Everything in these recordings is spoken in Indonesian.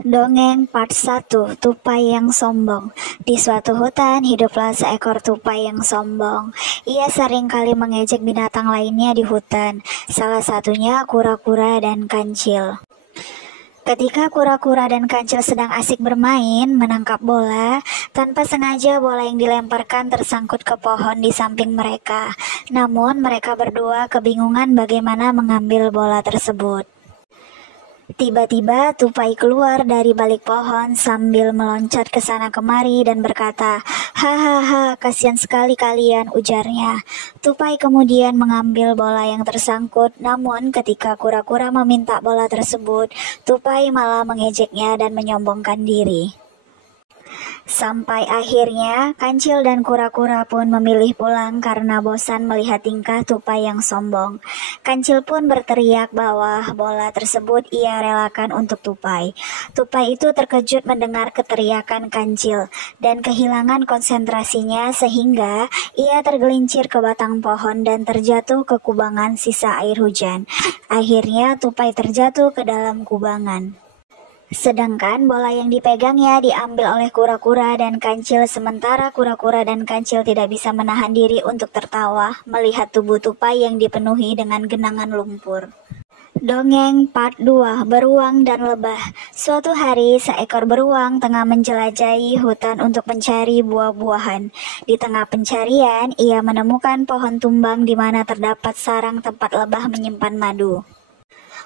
Dongeng Part 1, Tupai yang Sombong. Di suatu hutan, hiduplah seekor tupai yang sombong. Ia sering kali mengejek binatang lainnya di hutan, salah satunya kura-kura dan kancil. Ketika kura-kura dan kancil sedang asik bermain, menangkap bola, tanpa sengaja bola yang dilemparkan tersangkut ke pohon di samping mereka. Namun mereka berdua kebingungan bagaimana mengambil bola tersebut. Tiba-tiba tupai keluar dari balik pohon sambil meloncat ke sana kemari dan berkata, "Hahaha, kasihan sekali kalian," ujarnya. Tupai kemudian mengambil bola yang tersangkut, namun ketika kura-kura meminta bola tersebut, tupai malah mengejeknya dan menyombongkan diri. Sampai akhirnya, kancil dan kura-kura pun memilih pulang karena bosan melihat tingkah tupai yang sombong. Kancil pun berteriak bahwa bola tersebut ia relakan untuk tupai. Tupai itu terkejut mendengar keteriakan kancil dan kehilangan konsentrasinya sehingga ia tergelincir ke batang pohon dan terjatuh ke kubangan sisa air hujan. Akhirnya tupai terjatuh ke dalam kubangan. Sedangkan bola yang dipegangnya diambil oleh kura-kura dan kancil, sementara kura-kura dan kancil tidak bisa menahan diri untuk tertawa melihat tubuh tupai yang dipenuhi dengan genangan lumpur. Dongeng Part 2, Beruang dan Lebah. Suatu hari, seekor beruang tengah menjelajahi hutan untuk mencari buah-buahan. Di tengah pencarian, ia menemukan pohon tumbang di mana terdapat sarang tempat lebah menyimpan madu.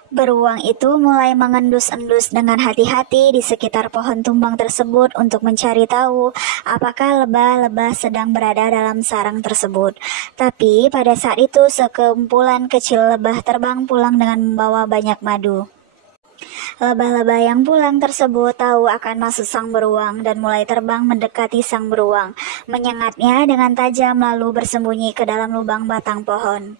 Beruang itu mulai mengendus-endus dengan hati-hati di sekitar pohon tumbang tersebut untuk mencari tahu apakah lebah-lebah sedang berada dalam sarang tersebut. Tapi pada saat itu sekumpulan kecil lebah terbang pulang dengan membawa banyak madu. Lebah-lebah yang pulang tersebut tahu akan maksud sang beruang dan mulai terbang mendekati sang beruang, menyengatnya dengan tajam lalu bersembunyi ke dalam lubang batang pohon.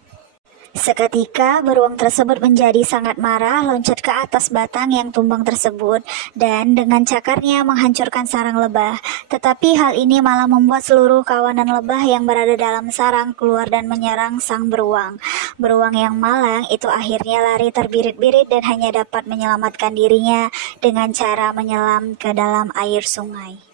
Seketika beruang tersebut menjadi sangat marah, loncat ke atas batang yang tumbang tersebut dan dengan cakarnya menghancurkan sarang lebah. Tetapi hal ini malah membuat seluruh kawanan lebah yang berada dalam sarang keluar dan menyerang sang beruang. Beruang yang malang itu akhirnya lari terbirit-birit dan hanya dapat menyelamatkan dirinya dengan cara menyelam ke dalam air sungai.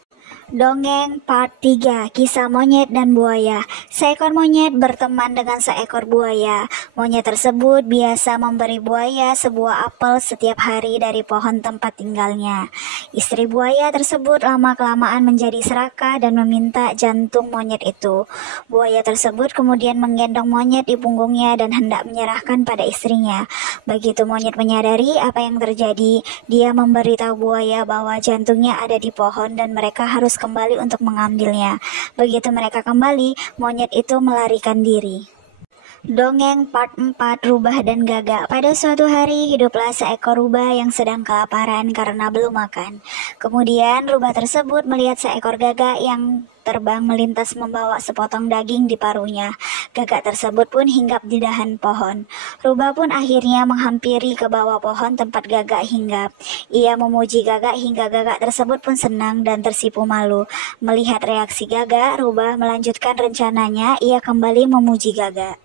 Dongeng Part 3, Kisah Monyet dan Buaya. Seekor monyet berteman dengan seekor buaya. Monyet tersebut biasa memberi buaya sebuah apel setiap hari dari pohon tempat tinggalnya. Istri buaya tersebut lama-kelamaan menjadi serakah dan meminta jantung monyet itu. Buaya tersebut kemudian menggendong monyet di punggungnya dan hendak menyerahkan pada istrinya. Begitu monyet menyadari apa yang terjadi, dia memberitahu buaya bahwa jantungnya ada di pohon dan mereka harus kembali untuk mengambilnya. Begitu mereka kembali, monyet itu melarikan diri. Dongeng Part 4, Rubah dan Gagak. Pada suatu hari, hiduplah seekor rubah yang sedang kelaparan karena belum makan. Kemudian, rubah tersebut melihat seekor gagak yang terbang melintas membawa sepotong daging di paruhnya. Gagak tersebut pun hinggap di dahan pohon. Rubah pun akhirnya menghampiri ke bawah pohon tempat gagak hinggap. Ia memuji gagak hingga gagak tersebut pun senang dan tersipu malu. Melihat reaksi gagak, rubah melanjutkan rencananya. Ia kembali memuji gagak.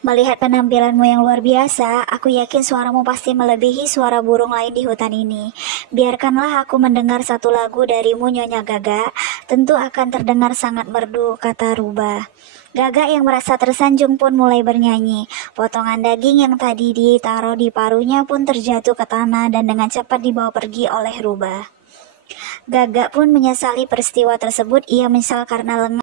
"Melihat penampilanmu yang luar biasa, aku yakin suaramu pasti melebihi suara burung lain di hutan ini. Biarkanlah aku mendengar satu lagu darimu, Nyonya Gagak. Tentu akan terdengar sangat merdu," kata rubah. Gagak yang merasa tersanjung pun mulai bernyanyi. Potongan daging yang tadi ditaruh di paruhnya pun terjatuh ke tanah dan dengan cepat dibawa pergi oleh rubah. Gagak pun menyesali peristiwa tersebut. Ia menyesal karena lengah